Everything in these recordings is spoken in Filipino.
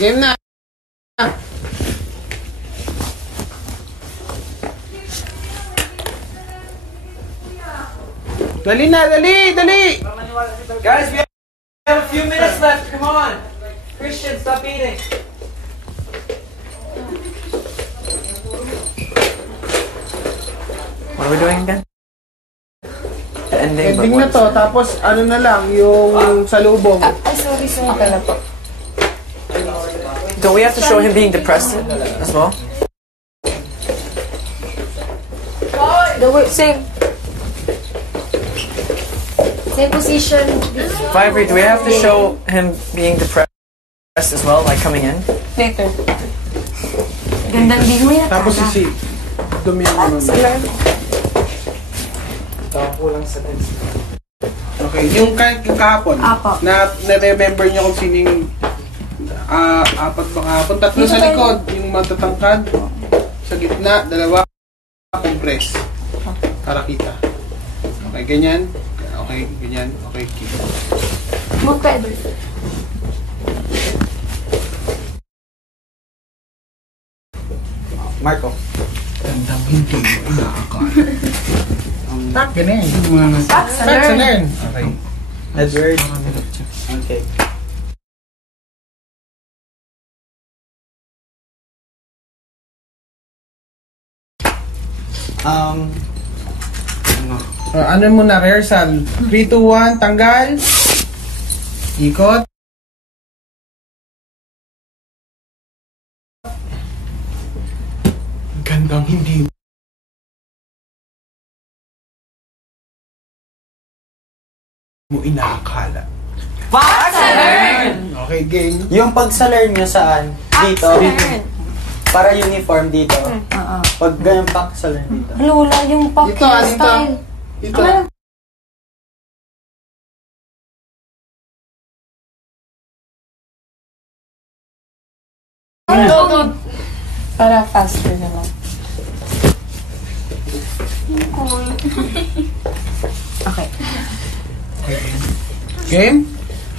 Game na. Dali na, dali! Guys, we have a few minutes left. Come on. Christian, stop eating. What are we doing again? Ending na to, tapos ano na lang, yung salubong. Ay, sorry. Okay na po. Don't we have to show him being depressed as well? Same position. Vibree, do we have to show him being depressed as well, like coming in? Later. Gandang di mo yan. Tapos si dumi yung ano. Kulang sa tense. Okay, yung kahapon, na remember niyo kung sining apat ba kahapon? Tatlo sa likod, yung matatangkad. Sa gitna, dalawa, compress. Para kita. Okay, ganyan. Okay, ganyan. Okay, keep. Magpwede. Marco. Gandang hindi mo inaakala. Tak, ganyan. Back sa learn. Okay. Edward. Okay. Ano muna, rehearsal? 3, 2, 1, tanggal. Ikot. Gandang hindi mo inaakala. Learn! Okay, game. Yung pag sa learn nyo saan? Dito? Para uniform dito. Pag ganyan pack sa learn dito. Lola, yung pack style. Dito. Para faster naman. Okay. Game?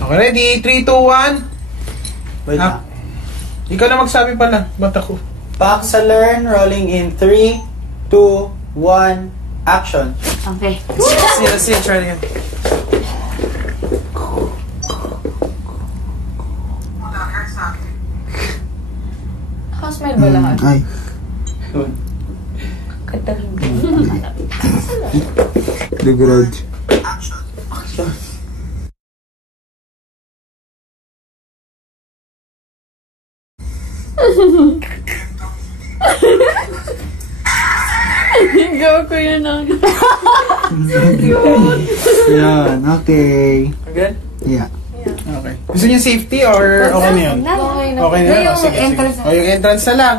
Okay, ready? 3, 2, 1. Wait na. Ikaw na magsabi pala. Ba't ako? Pack sa learn, rolling in 3, 2, 1, action. Okay. Let's see it, try it again. House-made ba lahat? Ay. Katarin. The garage. Gawa ko yun ang... Yan, okay. Good? Yeah. Okay. Gusto niyo safety or okay na yun? Okay na. Okay na yun? Yung Sige, entrance. sige. O, yung entrance na lang.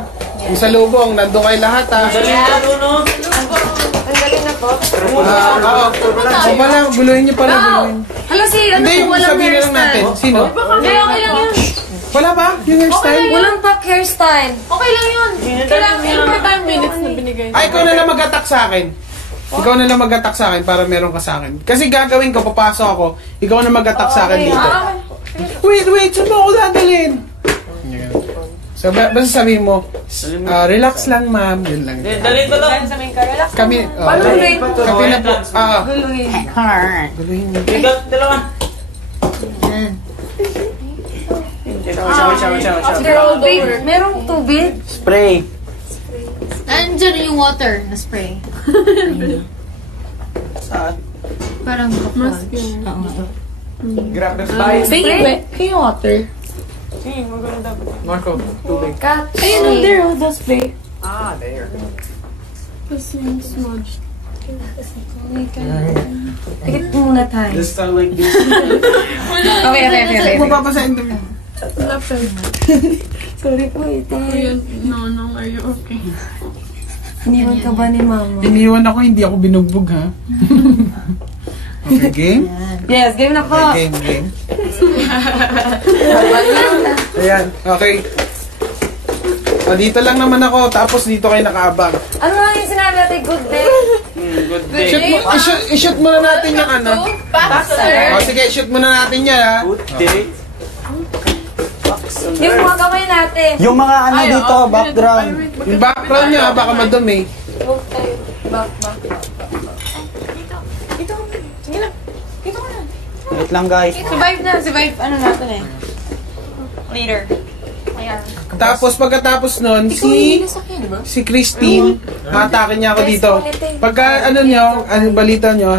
Yung salubong, nandun kayo lahat ha. Ang galing na po. Oo. O pala, guluhin niyo pala. Guluhin. Hala, si ano Hindi, po, yung walang sabihin na lang natin. hairstyle. Sino? Hindi, okay lang yun. Wala ba? Yung hairstyle? Walang pack hairstyle. Okay lang yun. Kailangan important minutes na binigay. Ay, ikaw na lang mag-attack sa akin. Ikaw na lang mag-attack sa akin para meron ka sa akin. Kasi gagawin ko, papasok ako, ikaw na mag-attack sa akin dito. Wait, saan mo ako dadalhin? So, basta sabihin mo, relax lang ma'am, yun lang. Dalhin ko lang. Relax. Kami, Paano guluhin? kami na po, Guluhin. guluhin mo. Dalawa. Wait, merong tubig? Spray. Nandiyan yung water na spray. Saan? Parang kapal. Grab the spice. Yung water. Marco, tubig. Ayun, there, the spray. Ah, there. Tikit muna tayo. Just start like this. Okay. Mapapasahin kami. Sorry po, ito. No, are you okay? Iniwan ka ba ni mama? Iniwan ako, hindi ako binugbog ha. Okay, game? Yes, game na po. Okay, game. Ayan, okay. O, dito lang naman ako, tapos dito kayo nakaabang. Ano nga yung sinabi natin? Good day? Good day. I-shoot muna natin yung ano. Faster. O, sige, shoot muna natin yan ha. Good day. Yung mga kamay natin. Yung mga ano dito, background. Yung background niya, baka madumi. Move tayo. Back. Dito. Sige lang. Dito ka na. Wait lang guys. Survive na. Survive. Ano natin eh. Later. Ayan. Tapos pagkatapos nun, si Christine, hatakin niya ako dito. Pagka ano nyo, balita nyo,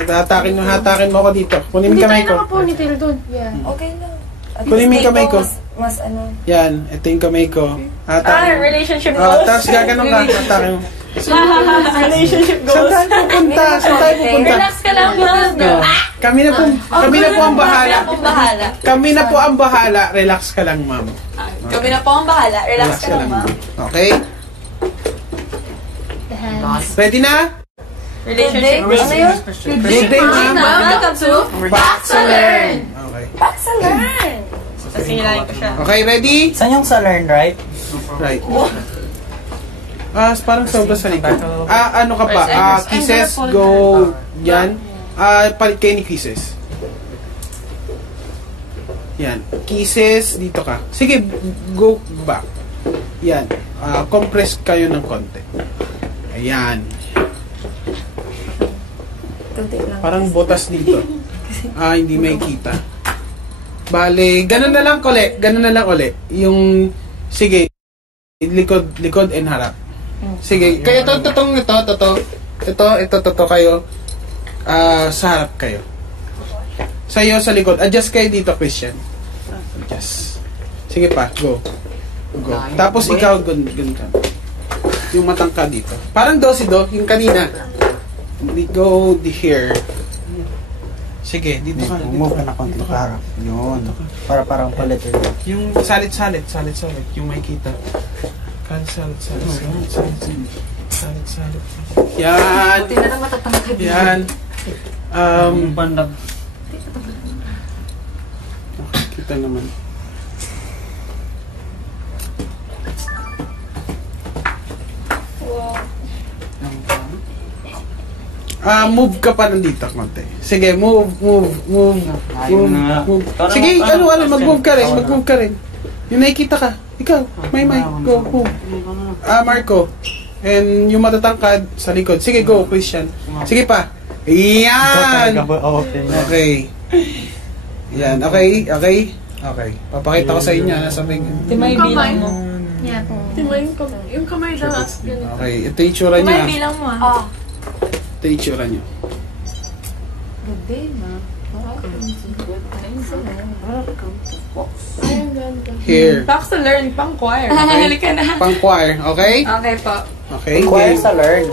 hatakin mo ako dito. Kunin mo yung kamay ko. ponytail doon. Yeah. Okay lang. At Kunin mo yung kamay ko. Mas ano. Yan, ito yung kamay ko. Hatakin mo. Relationship Tapos gaganon ka, hatakin mo. Relationship Saan tayo pupunta? Relax ka lang, ma'am. Kami na po ang bahala. Bahala. Kami na po ang bahala. Relax ka lang, ma'am. Kami na po ang bahala. Relax ka lang, ma'am. Okay? Ready na? Relationship Ano yun? Good day, ma'am. Welcome to Back sa Learn. Okay. Paksa learn! Sasilayin ko siya. Okay, ready? Saan yung sa learn, right? Right. Parang sobra sa likod. Ano ka pa? Kisses, go. Yan. Palit kayo ni kisses. Yan. Kisses, dito ka. Sige, go back. Yan. Compress kayo ng konti. Ayan. Kunti lang. Parang botas dito. Hindi may kita. Bale, ganun na lang uli. Yung, sige, likod and harap. Sige, kayo ito kayo. Sa harap kayo. Sa'yo sa likod. Adjust kayo dito, Christian. Adjust. Sige pa, go. Tapos ikaw, gun ka. Yung matang ka dito. Parang do, yung kanina. Go here. Sige, dito ka. Move ka na konti para harap. Yun. Para parang palit. Yung salit. Yung may kita. Salit. Yan. Buti na lang matatangkad. Yan. Kita naman. Move ka pa nandito konti. Sige, move. Sige, mag-move ka rin. Yung nakikita ka. Ikaw, may go, move. Marco. And yung matatangkad sa likod. Sige, go, Christian. Sige pa. Yan! Okay. Yan, okay. Papakita ko sa inyo. Nasa may... Timay bilang mo. Yeah. Yung kamay na. Okay, ito yung itsura niya. Timay bilang mo ah. Ito yung itsura niya. Good day, ma'am. Here. Back sa Learn, pang choir. Halika na. Pang choir, okay? Okay po. Okay. Choir sa learn.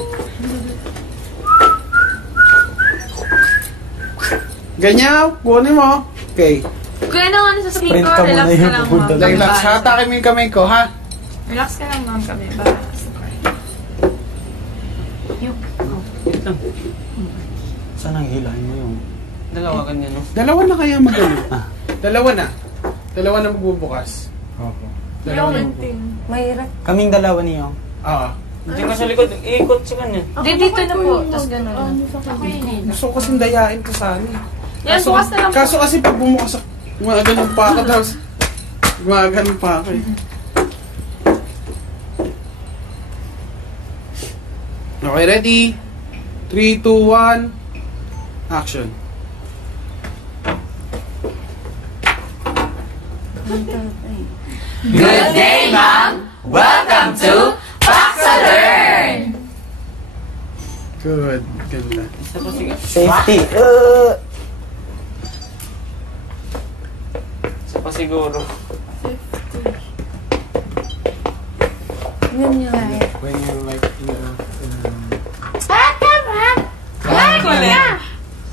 Ganyan, kunin mo. Okay. Kung ano sa Sprint speaker, ka muna relax ka yung lang, pupunta ma'am. Relax. Hatakin mo yung kamay ko, ha? Relax ka lang, ma'am, kami. Saan ang hilahin mo yung... Dalawa ganyan, no? Dalawa na kaya magano. Dalawa na magbubukas. Dalawa na magbubukas. Mahirap. Kaming dalawa niyo. Oo. Hindi ka sa likod, iikot sa kanya. Dito na po. Tapos gano'n. Gusto ko kasing dayain ko sana. Yan, bukas na lang po. Kaso kasi pag bumukas ako, gumaganon pa ako tapos gumaganon pa ako eh. Okay, ready? 3, 2, 1, action. Good day, ma'am! Welcome to Back sa Learn! Good. Ganda. Safety. Isa pa siguro. Yun yun. When you're like,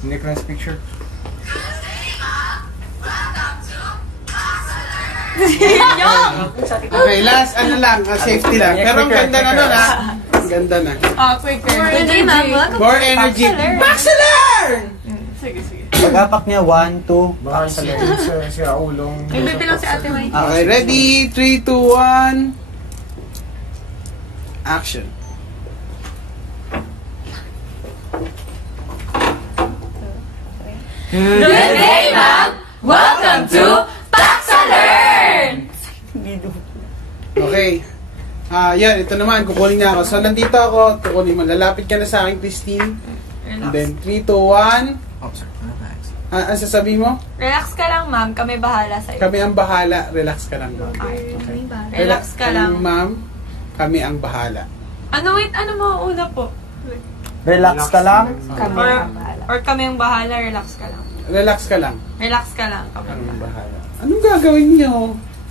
in the class picture. Okay, last, safety lang. Pero ang ganda na nun, ha? Ang ganda na. Quicker. Good day, ma'am. Welcome More energy. Back sa learn! Pag-apak niya, 1, 2, back sa learn. Siya ulong. Nagbibi lang si Ate May. Okay, ready? 3, 2, 1. Action. Good day, ma'am! Welcome to Yan, ito naman, kukunin na ako. So, nandito ako, kukunin mo. Lalapit ka na sa akin, Christine. And then, 3, 2, 1. Ano sasabihin mo? Relax ka lang, ma'am. Kami bahala sa'yo. Kami ang bahala. Relax ka lang, ma'am. Okay. Relax ka lang. Ma'am. Kami ang bahala. Wait, ano mo una po? Relax ka lang. Kami Or, ang bahala. or kami ang bahala, relax ka lang. Relax ka lang. Relax ka lang. Kami Kami ang ang bahala. bahala. Anong gagawin nyo?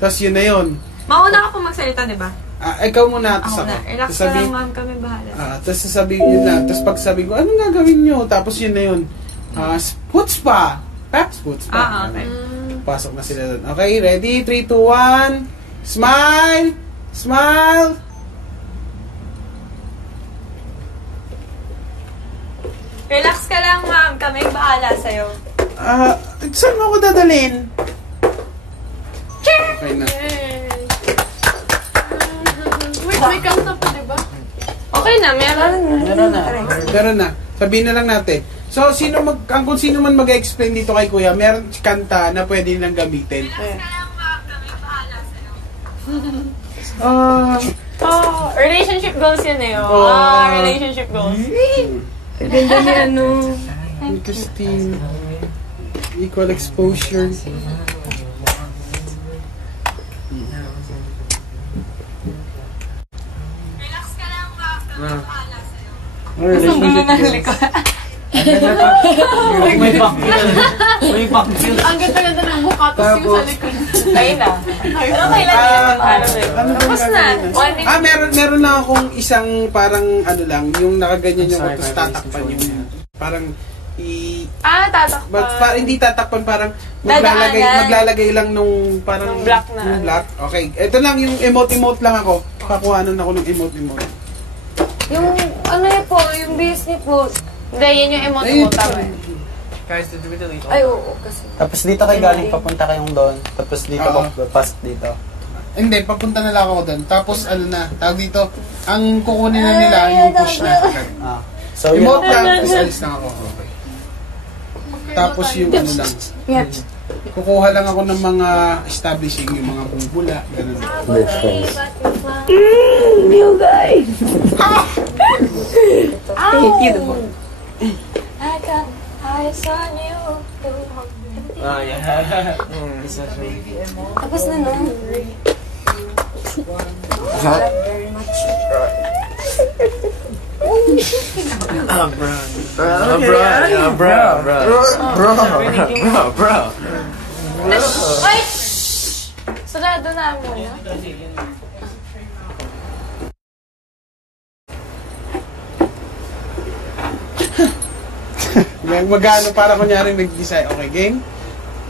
Tapos yun na yun. Mauna ka po magsalita, di ba? Ikaw muna. Tapos Ako ako. na. Relax Tapos ka sabi- lang, ma'am. Kami bahala. Tapos sasabihin yun na. Tapos pag sabi ko, anong gagawin nyo? Tapos yun na yun. Puts pa. Packs puts pa. Okay. Pasok na sila doon. Okay, ready? 3, 2, 1. Smile! Smile! Relax ka lang, ma'am. Kami ang bahala sa'yo. Saan mo ako dadalhin? Okay na. Wait, may kanta pa, diba? Okay na, meron. Meron na. Sabihin na lang natin. So, kung sino man mag-explain dito kay Kuya, meron kanta na pwede nilang gamitin. Relationship goals yun eh. Relationship goals. Ganda ni ano. Christine. Equal exposure. Gusto mo na likod. May backfield. Ang ganda-ganda ng mukha, tapos yung sa likod. Ayun na. Pero kailan Tapos na. One minute. Meron na akong isang parang ano lang, yung nakaganyan yung tapos tatakpan yung parang Tatakpan. hindi tatakpan, parang Dadaanan. maglalagay lang nung parang Nung block na. nung block. Okay, ito lang yung emote lang ako. Kakuhanan ako ng emote. Yung ano yun po, yung base niyo po. Hindi, yun yung emote tama eh. Guys, did we delete all? Ay, oo, kasi. Tapos dito kayo galing, papunta kayong doon. Tapos dito, pasok dito. Hindi, papunta na lang ako doon. Tapos ano na, tawag dito, ang kukunin na nila yung push na. So, yun. Emote lang, tapos alis lang ako. Okay. Tapos yung ano lang. Kukuha lang ako ng mga establishing, yung mga bubula, ganun. You guys! Thank you. I got eyes on you. Yeah. Tapos na no? Very much. Bro. Ay! Sarado na muna. Magano para kunyari nag-design. Okay, game?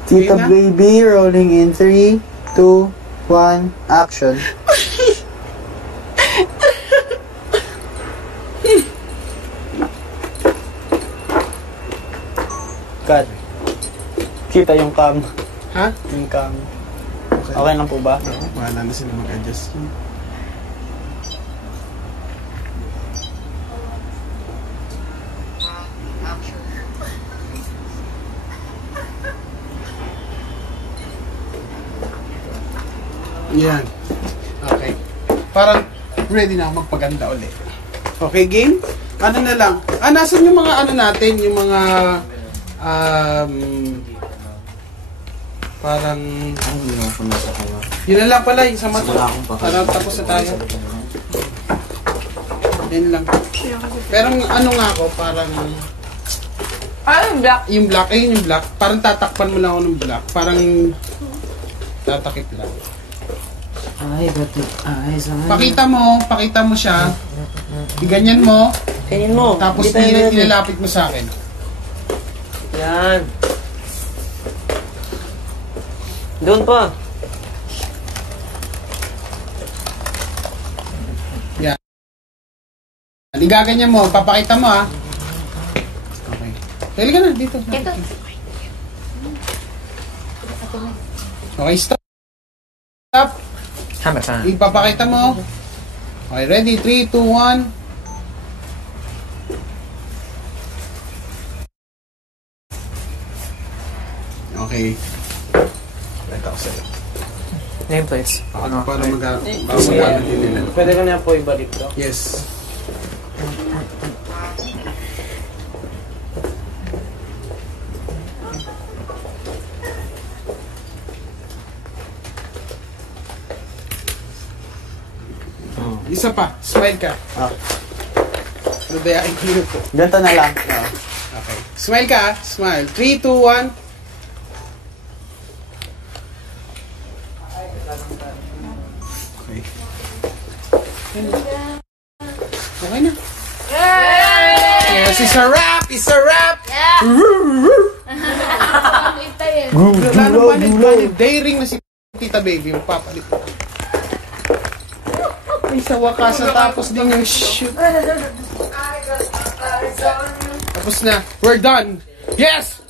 Tito Okay na? Baby, rolling in 3, 2, 1, action. Cut. Kita yung cam. Ha? Yung cam. Okay. Okay lang po ba? Bahala na sila mag-adjust. Yan. Okay. Parang ready na ako magpaganda ulit. Okay, game? Ano na lang? Nasan yung mga ano natin? Yung mga parang yun na lang pala, yung sa mata. Para tapos na tayo. Yan lang. Pero ano nga ako, parang Yung black. yung black, ayun yung black. Parang tatakpan mo lang ako ng black. Parang tatakip lang. I got the eyes on Pakita mo siya. Iganyan mo. Kainin mo. Tapos ilalapit mo sa akin. Yan. Doon pa. Yan. Igaganyan mo. Papakita mo ha. Okay. Dali ka na. Dito. Ito. Okay, stop. Stop. Hammer time. Ipapakita mo. Okay, ready? 3, 2, 1. Okay. Ito ako sa'yo. Nameplates. Para magamit din nila. Pwede ko na po ibalik to. Yes. Isa pa, smile ka. Dadayain ko yun po. Ganito na lang. Okay. Smile ka, smile. 3, 2, 1. Okay. Okay na. Yes, it's a wrap! It's a wrap! Lalo palit, daring na si Tita Baby, magpapalit. Ay, sa wakas natapos din yung shoot. Tapos na. We're done. Yes!